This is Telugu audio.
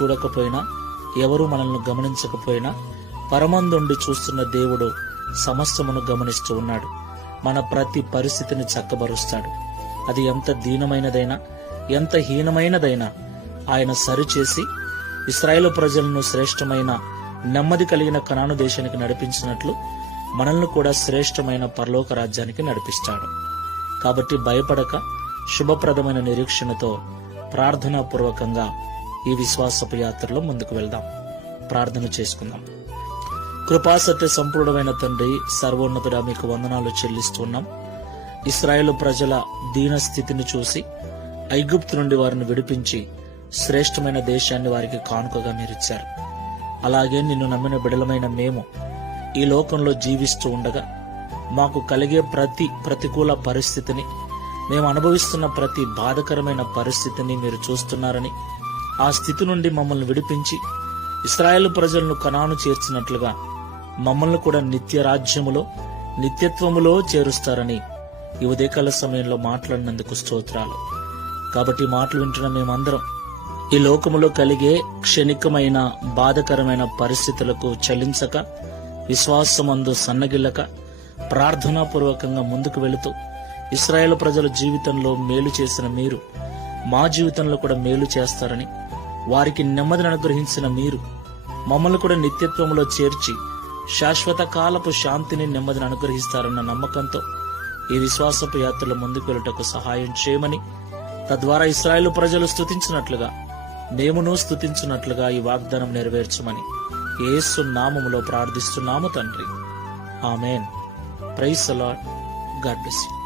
చూడకపోయినా, ఎవరు మనల్ని గమనించకపోయినా పరమందుండి చూస్తున్న దేవుడు సమస్తమును గమనిస్తూ ఉన్నాడు. మన ప్రతి పరిస్థితిని చక్కబరుస్తాడు. అది ఎంత దీనమైనదైనా, ఎంత హీనమైనదైనా ఆయన సరిచేసి ఇశ్రాయేలు ప్రజలను శ్రేష్టమైన నెమ్మది కలిగిన కనాను దేశానికి నడిపించినట్లు మనల్ని కూడా శ్రేష్టమైన పరలోక రాజ్యానికి నడిపిస్తాడు. కాబట్టి భయపడక శుభప్రదమైన నిరీక్షణతో ప్రార్థనాపూర్వకంగా ఈ విశ్వాసపు యాత్రలో ముందుకు వెళ్దాం. ప్రార్థన చేసుకుందాం. కృపాసత్య సంపూర్ణమైన తండ్రి, సర్వోన్నతుడా, మీకు వందనాలు చెల్లిస్తున్నాం. ఇశ్రాయేలు ప్రజల దీన స్థితిని చూసి ఐగుప్తు నుండి వారిని విడిపించి శ్రేష్టమైన దేశాన్ని వారికి కానుకగా మీరిచ్చారు. అలాగే నిన్ను నమ్మిన బిడలమైన మేము ఈ లోకంలో జీవిస్తూ ఉండగా మాకు కలిగే ప్రతి ప్రతికూల పరిస్థితిని, మేము అనుభవిస్తున్న ప్రతి బాధకరమైన పరిస్థితిని మీరు చూస్తున్నారని, ఆ స్థితి నుండి మమ్మల్ని విడిపించి ఇశ్రాయేలు ప్రజలను కనాను చేర్చినట్లుగా మమ్మల్ని కూడా నిత్య రాజ్యములో, నిత్యత్వములో చేరుస్తారని ఈ ఉదయకాల సమయంలో మాట్లాడినందుకు స్తోత్రాలు. కాబట్టి మాటలు వింటున్న మేమందరం ఈ లోకములో కలిగే క్షణికమైన బాధకరమైన పరిస్థితులకు చలించక, విశ్వాసమందు సన్నగిల్లక, ప్రార్థనాపూర్వకంగా ముందుకు వెళుతూ ఇశ్రాయేలు ప్రజల జీవితంలో మేలు చేసిన మీరు మా జీవితంలో కూడా మేలు చేస్తారని, వారికి నెమ్మదిని అనుగ్రహించిన మీరు మమ్మల్ని కూడా నిత్యత్వంలో చేర్చి శాశ్వత కాలపు శాంతిని, నెమ్మదిని అనుగ్రహిస్తారన్న నమ్మకంతో ఈ విశ్వాసపు యాత్రలో ముందుకు వెళ్ళుటకు సహాయం చేయమని, తద్వారా ఇశ్రాయేలు ప్రజలు స్తుతించినట్లుగా మేమును స్తుతించినట్లుగా ఈ వాగ్దానం నెరవేర్చమని యేసు నామములో ప్రార్థిస్తున్నాము తండ్రి. Amen. Praise the Lord. God bless you.